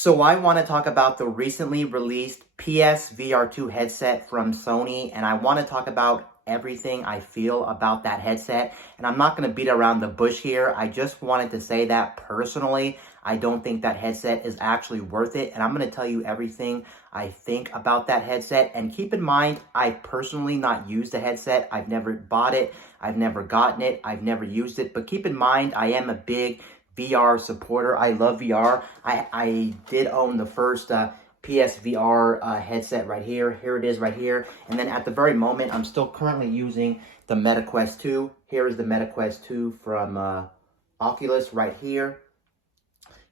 So I want to talk about the recently released PSVR2 headset from Sony, and I want to talk about everything I feel about that headset. And I'm not going to beat around the bush here. I just wanted to say that personally, I don't think that headset is actually worth it. And I'm going to tell you everything I think about that headset. And keep in mind, I personally not used the headset. I've never bought it. I've never gotten it. I've never used it. But keep in mind, I am a big VR supporter. I love VR. I did own the first PSVR headset right here. Here it is right here. And then at the very moment, I'm still currently using the MetaQuest 2. Here is the MetaQuest 2 from Oculus right here.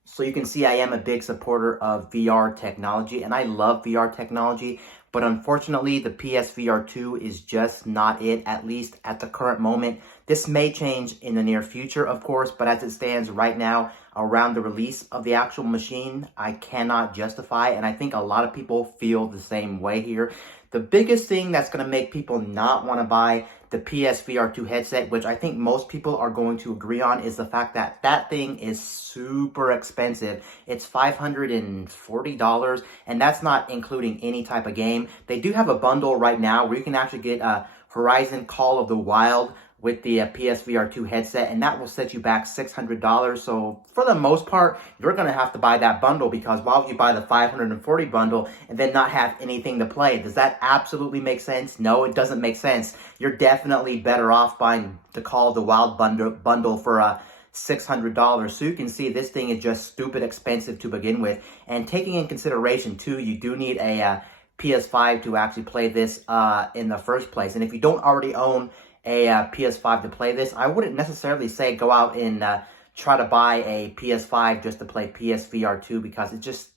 So you can see I am a big supporter of VR technology, and I love VR technology, but unfortunately the PSVR 2 is just not it, at least at the current moment. This may change in the near future, of course, but as it stands right now, around the release of the actual machine, I cannot justify, and I think a lot of people feel the same way here. The biggest thing that's going to make people not want to buy the PSVR2 headset, which I think most people are going to agree on, is the fact that that thing is super expensive. It's $540, and that's not including any type of game. They do have a bundle right now where you can actually get Horizon Call of the Wild with the PSVR2 headset, and that will set you back $600. So for the most part, you're going to have to buy that bundle, because why would you buy the 540 bundle and then not have anything to play? Does that absolutely make sense? No, it doesn't make sense. You're definitely better off buying the Call of the Wild bundle for $600. So you can see this thing is just stupid expensive to begin with. And taking in consideration too, you do need a PS5 to actually play this in the first place. And if you don't already own a PS5 to play this, I wouldn't necessarily say go out and try to buy a PS5 just to play PSVR 2, because it just,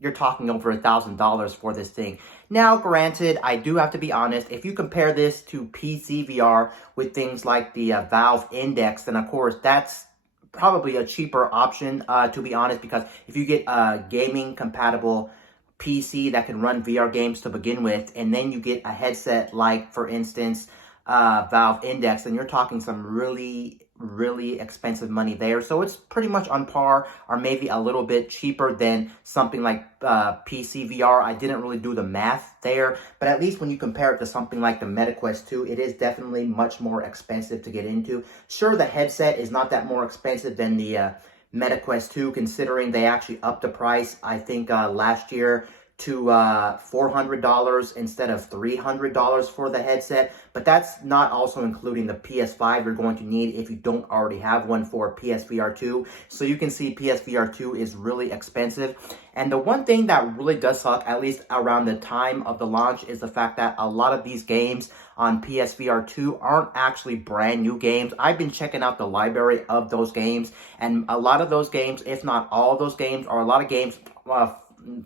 you're talking over $1,000 for this thing. Now, granted, I do have to be honest, if you compare this to PCVR with things like the Valve Index, then of course that's probably a cheaper option, to be honest, because if you get a gaming compatible PC that can run VR games to begin with, and then you get a headset like, for instance, Valve Index, and you're talking some really expensive money there. So it's pretty much on par, or maybe a little bit cheaper than something like PCVR. I didn't really do the math there, but at least when you compare it to something like the MetaQuest 2, it is definitely much more expensive to get into. Sure, the headset is not that more expensive than the MetaQuest 2, considering they actually upped the price, I think last year, to $400 instead of $300 for the headset. But that's not also including the PS5 you're going to need if you don't already have one for PSVR 2. So you can see PSVR 2 is really expensive. And the one thing that really does suck, at least around the time of the launch, is the fact that a lot of these games on PSVR 2 aren't actually brand new games. I've been checking out the library of those games, and a lot of those games, if not all of those games, or a lot of games,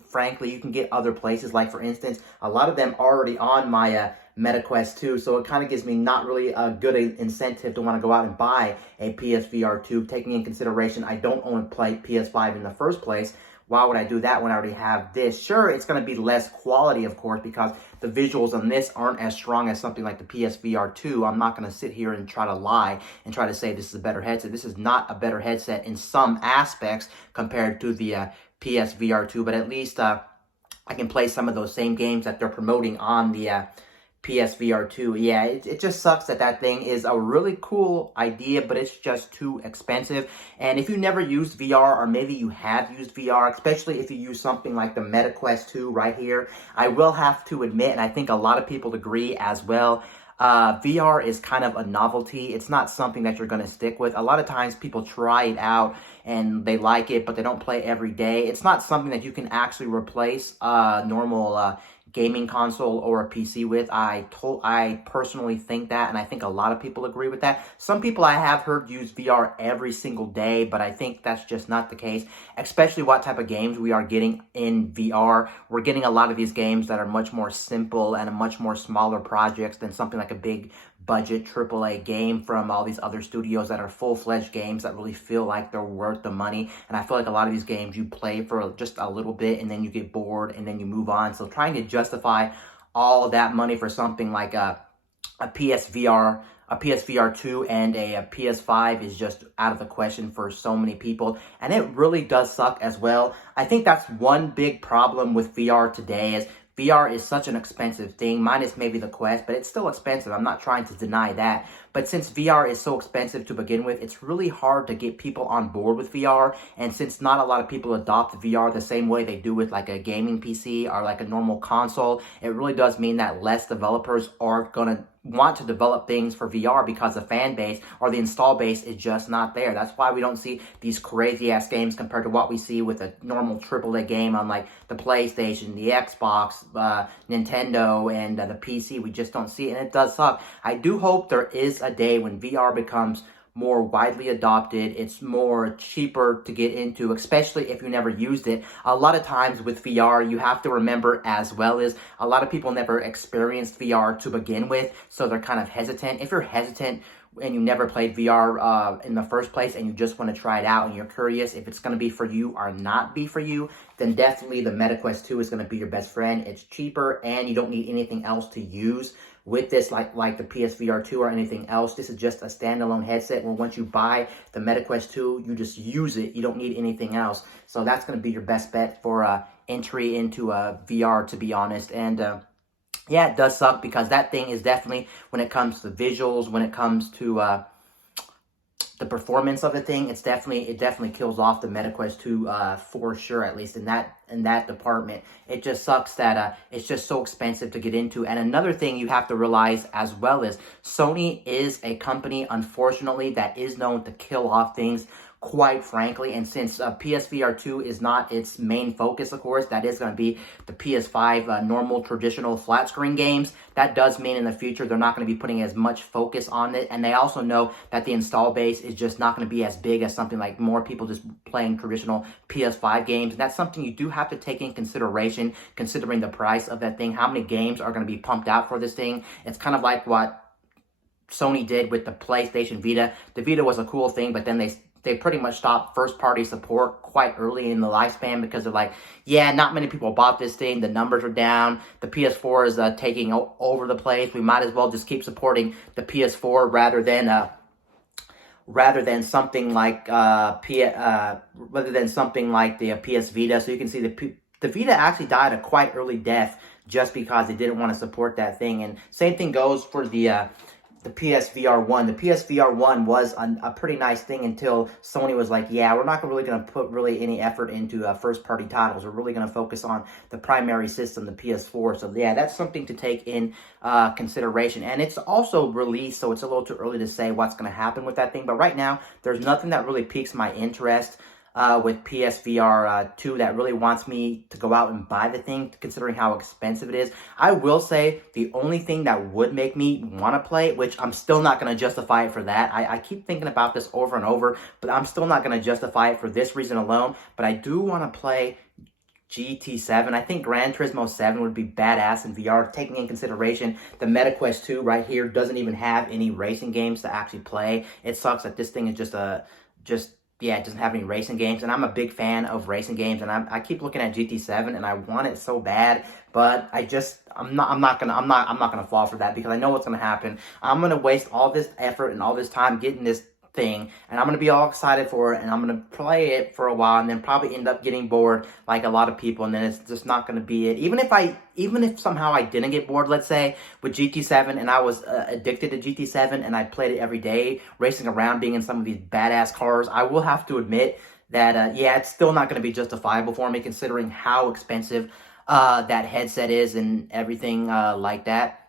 frankly, you can get other places. Like, for instance, a lot of them already on my MetaQuest 2, so it kind of gives me not really a good incentive to want to go out and buy a PSVR 2, taking in consideration I don't own a PS5 in the first place. Why would I do that when I already have this? Sure, it's going to be less quality, of course, because the visuals on this aren't as strong as something like the PSVR 2. I'm not going to sit here and try to lie and try to say this is a better headset. This is not a better headset in some aspects compared to the PSVR 2, but at least I can play some of those same games that they're promoting on the PSVR 2. Yeah, it just sucks that that thing is a really cool idea, but it's just too expensive. And if you never used VR, or maybe you have used VR, especially if you use something like the MetaQuest 2 right here, I will have to admit, and I think a lot of people agree as well, VR is kind of a novelty. It's not something that you're going to stick with. A lot of times people try it out and they like it, but they don't play every day. It's not something that you can actually replace a normal gaming console or a PC with. I personally think that, and I think a lot of people agree with that. Some people I have heard use VR every single day, but I think that's just not the case, especially what type of games we are getting in VR. We're getting a lot of these games that are much more simple and a much more smaller projects than something like a big budget AAA game from all these other studios that are full-fledged games that really feel like they're worth the money. And I feel like a lot of these games you play for just a little bit and then you get bored and then you move on. So trying to justify all that money for something like a PSVR a PSVR2 and a PS5 is just out of the question for so many people, and it really does suck as well. I think that's one big problem with VR today is VR is such an expensive thing, minus maybe the Quest, but it's still expensive. I'm not trying to deny that. But since VR is so expensive to begin with, it's really hard to get people on board with VR. And since not a lot of people adopt VR the same way they do with like a gaming PC or like a normal console, it really does mean that less developers are going to want to develop things for VR because the fan base or the install base is just not there. That's why we don't see these crazy ass games compared to what we see with a normal AAA game on like the PlayStation, the Xbox, Nintendo, and the PC. We just don't see it, and it does suck. I do hope there is a day when VR becomes more widely adopted. It's more cheaper to get into, especially if you never used it. A lot of times with VR, you have to remember as well as a lot of people never experienced VR to begin with, so they're kind of hesitant. If you're hesitant and you never played VR in the first place and you just want to try it out and you're curious if it's going to be for you or not be for you, then definitely the MetaQuest 2 is going to be your best friend. It's cheaper and you don't need anything else to use with this, like the PSVR 2 or anything else. This is just a standalone headset where once you buy the MetaQuest 2, you just use it. You don't need anything else. So that's going to be your best bet for entry into VR, to be honest. And yeah, it does suck because that thing is definitely, when it comes to visuals, when it comes to the performance of the thing, it definitely kills off the MetaQuest 2 for sure, at least in that department. It just sucks that it's just so expensive to get into. And another thing you have to realize as well is Sony is a company, unfortunately, that is known to kill off things, quite frankly. And since PSVR 2 is not its main focus, of course, that is going to be the PS5 normal traditional flat screen games. That does mean in the future they're not going to be putting as much focus on it. And they also know that the install base is just not going to be as big as something like more people just playing traditional PS5 games. And that's something you do have to take in consideration, considering the price of that thing, how many games are going to be pumped out for this thing. It's kind of like what Sony did with the PlayStation Vita. The Vita was a cool thing, but then they pretty much stopped first-party support quite early in the lifespan because they're like, yeah, not many people bought this thing. The numbers are down. The PS4 is taking over the place. We might as well just keep supporting the PS4 rather than something like the PS Vita. So you can see the Vita actually died a quite early death just because they didn't want to support that thing. And same thing goes for the PSVR1. The PSVR1 was a pretty nice thing until Sony was like, yeah, we're not really going to put really any effort into first-party titles. We're really going to focus on the primary system, the PS4. So yeah, that's something to take in consideration. And it's also released, so it's a little too early to say what's going to happen with that thing. But right now, there's nothing that really piques my interest with PSVR 2 that really wants me to go out and buy the thing, considering how expensive it is. I will say the only thing that would make me want to play it, which I'm still not going to justify it for that. I keep thinking about this over and over, but I'm still not going to justify it for this reason alone. But I do want to play GT7. I think Gran Turismo 7 would be badass in VR, taking in consideration the MetaQuest 2 right here doesn't even have any racing games to actually play. It sucks that this thing is yeah, it doesn't have any racing games, and I'm a big fan of racing games, and I keep looking at GT7, and I want it so bad, but I'm not gonna fall for that because I know what's gonna happen. I'm gonna waste all this effort and all this time getting this thing, and I'm gonna be all excited for it, and I'm gonna play it for a while, and then probably end up getting bored like a lot of people, and then it's just not gonna be it. Even if somehow I didn't get bored, let's say with GT7, and I was addicted to GT7, and I played it every day, racing around, being in some of these badass cars, I will have to admit that yeah, it's still not gonna be justifiable for me considering how expensive that headset is and everything like that.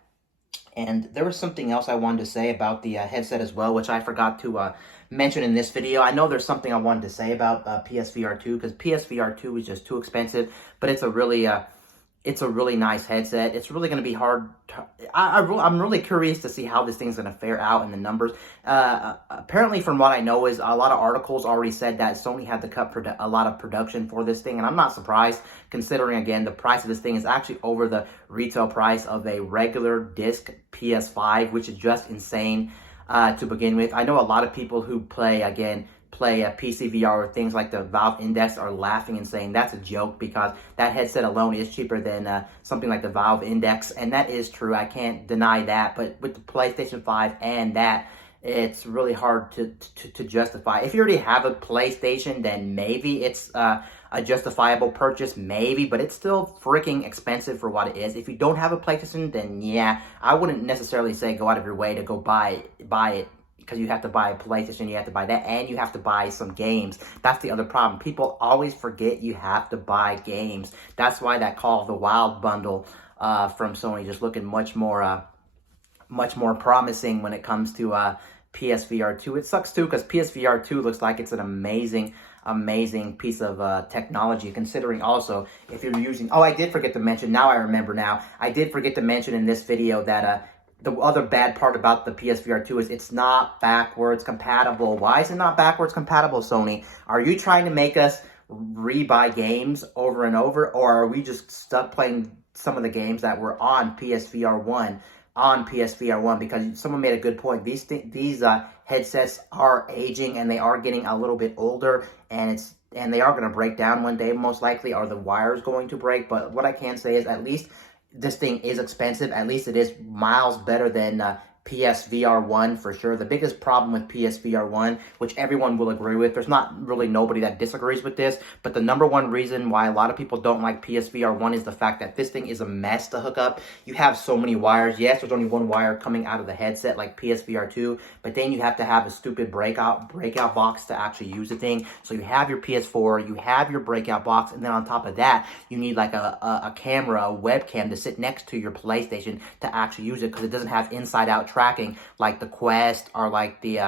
And there was something else I wanted to say about the headset as well, which I forgot to mention in this video. I know there's something I wanted to say about PSVR 2, because PSVR 2 is just too expensive, but it's a really nice headset. It's really going to be hard. I'm really curious to see how this thing's going to fare out in the numbers. Apparently, from what I know, is a lot of articles already said that Sony had to cut a lot of production for this thing, and I'm not surprised, considering, again, the price of this thing is actually over the retail price of a regular disc PS5, which is just insane to begin with. I know a lot of people who play play a PCVR or things like the Valve Index are laughing and saying that's a joke because that headset alone is cheaper than something like the Valve Index, and that is true. I can't deny that, but with the PlayStation 5 and that, it's really hard to justify. If you already have a PlayStation, then maybe it's a justifiable purchase, maybe, but it's still freaking expensive for what it is. If you don't have a PlayStation, then yeah, I wouldn't necessarily say go out of your way to go buy it, because you have to buy a PlayStation, you have to buy that, and you have to buy some games. That's the other problem. People always forget you have to buy games. That's why that Call of the Wild bundle from Sony just looking much more promising when it comes to PSVR2. It sucks too because PSVR2 looks like it's an amazing piece of technology, considering also if you're using, I did forget to mention, now I remember now, I did forget to mention in this video that the other bad part about the PSVR2 is it's not backwards compatible. Why is it not backwards compatible, Sony? Are you trying to make us rebuy games over and over, or are we just stuck playing some of the games that were on PSVR1? Because someone made a good point. These headsets are aging and they are getting a little bit older, and they are going to break down one day, most likely. Are the wires going to break? But what I can say is at least this thing is expensive. At least it is miles better than PSVR1 for sure. The biggest problem with PSVR1, which everyone will agree with, there's not really nobody that disagrees with this, but the number one reason why a lot of people don't like PSVR1 is the fact that this thing is a mess to hook up. You have so many wires. Yes, there's only one wire coming out of the headset like PSVR2, but then you have to have a stupid breakout box to actually use the thing. So you have your PS4, you have your breakout box, and then on top of that, you need like a camera, a webcam to sit next to your PlayStation to actually use it, because it doesn't have inside-out tracking like the Quest or like the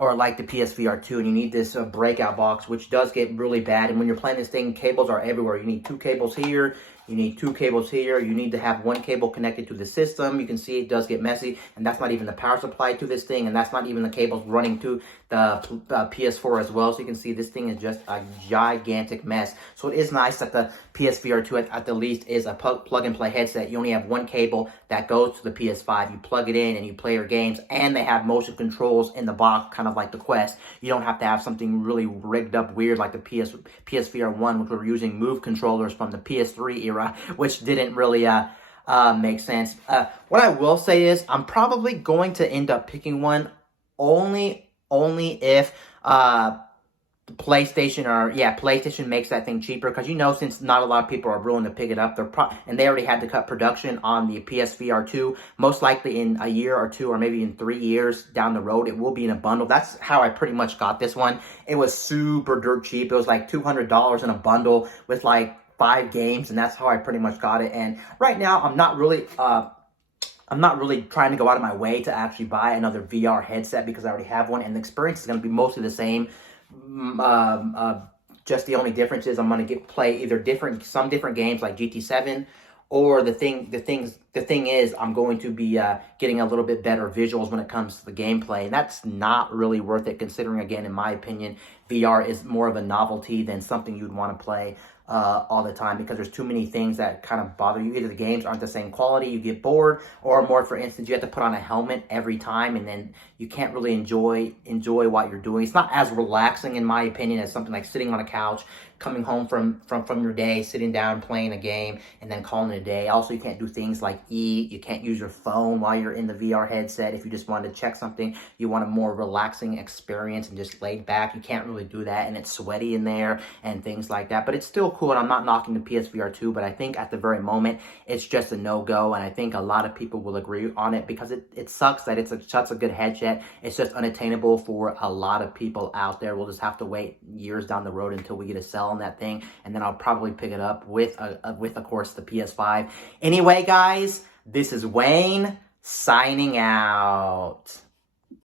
PSVR2, and you need this breakout box, which does get really bad. And when you're playing this thing, cables are everywhere. You need two cables here, you need two cables here, you need to have one cable connected to the system. You can see it does get messy, and that's not even the power supply to this thing, and that's not even the cables running to the PS4 as well. So you can see this thing is just a gigantic mess. So it is nice that the PSVR2 at the least is a plug-and-play headset. You only have one cable that goes to the PS5. You plug it in and you play your games, and they have motion controls in the box, kind of like the Quest. You don't have to have something really rigged up weird like the PSVR1, which were using Move controllers from the PS3 era, which didn't really make sense. What I will say is I'm probably going to end up picking one only if PlayStation makes that thing cheaper, because since not a lot of people are willing to pick it up, and they already had to cut production on the PSVR2. Most likely in a year or two, or maybe in 3 years down the road, it will be in a bundle. That's how I pretty much got this one. It was super dirt cheap. It was like $200 in a bundle with like 5 games, and that's how I pretty much got it. And right now, I'm not really trying to go out of my way to actually buy another VR headset, because I already have one, and the experience is going to be mostly the same. Just the only difference is I'm going to play either some different games like GT7, or the thing is I'm going to be getting a little bit better visuals when it comes to the gameplay, and that's not really worth it, considering, again, in my opinion, VR is more of a novelty than something you'd want to play all the time, because there's too many things that kind of bother you. Either the games aren't the same quality, you get bored, or more, for instance, you have to put on a helmet every time, and then you can't really enjoy what you're doing. It's not as relaxing, in my opinion, as something like sitting on a couch, coming home from your day, sitting down, playing a game, and then calling it a day. Also, you can't do things like eat. You can't use your phone while you're in the VR headset. If you just wanted to check something, you want a more relaxing experience and just laid back, you can't really do that, and it's sweaty in there and things like that. But it's still cool, and I'm not knocking the PSVR2, but I think at the very moment, it's just a no-go, and I think a lot of people will agree on it, because it sucks that it's such a good headset. It's just unattainable for a lot of people out there. We'll just have to wait years down the road until we get a sell on that thing, and then I'll probably pick it up with of course, the PS5. Anyway, guys, this is Wayne signing out.